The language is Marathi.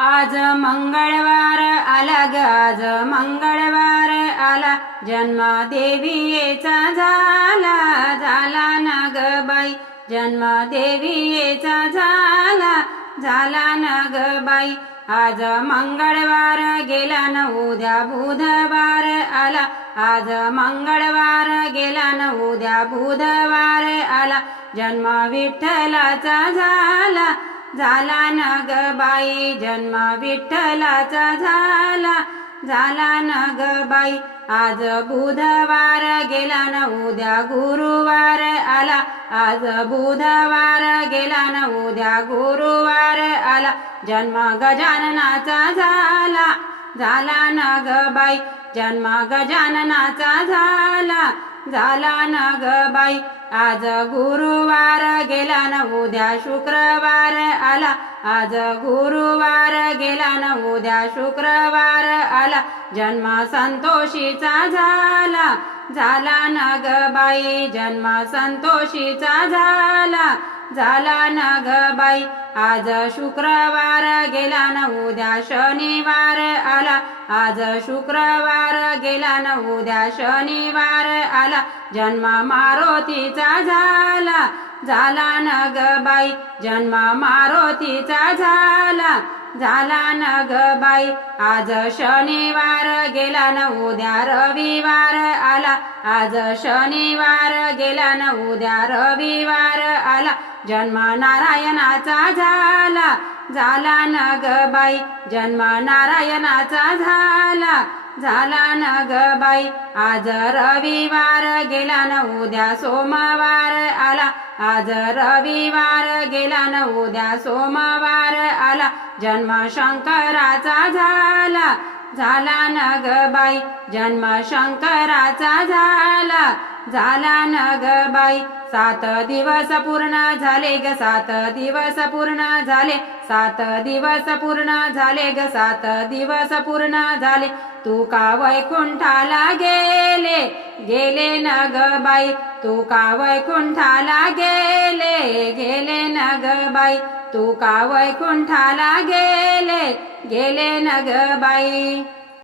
आज मंगळवार आला ग आज मंगळवार आला. जन्म देवीचा झाला झाला ना ग बाई. जन्म देवीचा झाला झाला ना ग बाई. आज मंगळवार गेला न उद्या बुधवार आला. आज मंगळवार गेला न उद्या बुधवार आला. जन्म विठ्ठलाचा झाला झाला न ग बाई जन्म विठ्ठलाचा झाला. झाला न ग बाई आज बुधवार गेला न उद्या गुरुवार आला. आज बुधवार गेला न उद्या गुरुवार आला. जन्म गजाननाचा झाला. झाला न ग बाई जन्म गजाननाचा झाला. झाला न ग बाई आज गुरुवार गेला न उद्या शुक्रवार आला. आज गुरुवार गेला न उद्या शुक्रवार आला. जन्म संतोषीचा झाला. झाला न ग बाई जन्म संतोषीचा झाला. झाला न ग बाई आज शुक्रवार गेला न उद्या शनिवार आज शुक्रवार गेला न उद्या शनिवार आला. जन्म मारुतीचा झाला. झाला न ग बाई जन्म मारुतीचा झाला. झाला न ग बाई आज शनिवार गेला न उद्या रविवार आला. आज शनिवार गेला न उद्या रविवार आला. जन्म नारायणाचा झाला. झाला न ग बाई जन्म नारायणाचा झाला. झाला न ग बाई. आज रविवार गेला न उद्या सोमवार आला. आज रविवार गेला न उद्या सोमवार आला. जन्म शंकराचा झाला झाला न ग बाई. जन्म शंकराचा झाला झाला न ग बाई. सात दिवस पूर्ण झाले ग सात दिवस पूर्ण झाले. सात दिवस पूर्ण झाले ग सात दिवस पूर्ण झाले. तू का वैकुंठाला गेले? गेले न ग बाई. तू का वैकुंठाला गेले? गेले न ग बाई. तू का वैकुंठाला गेले? गेले न ग बाई.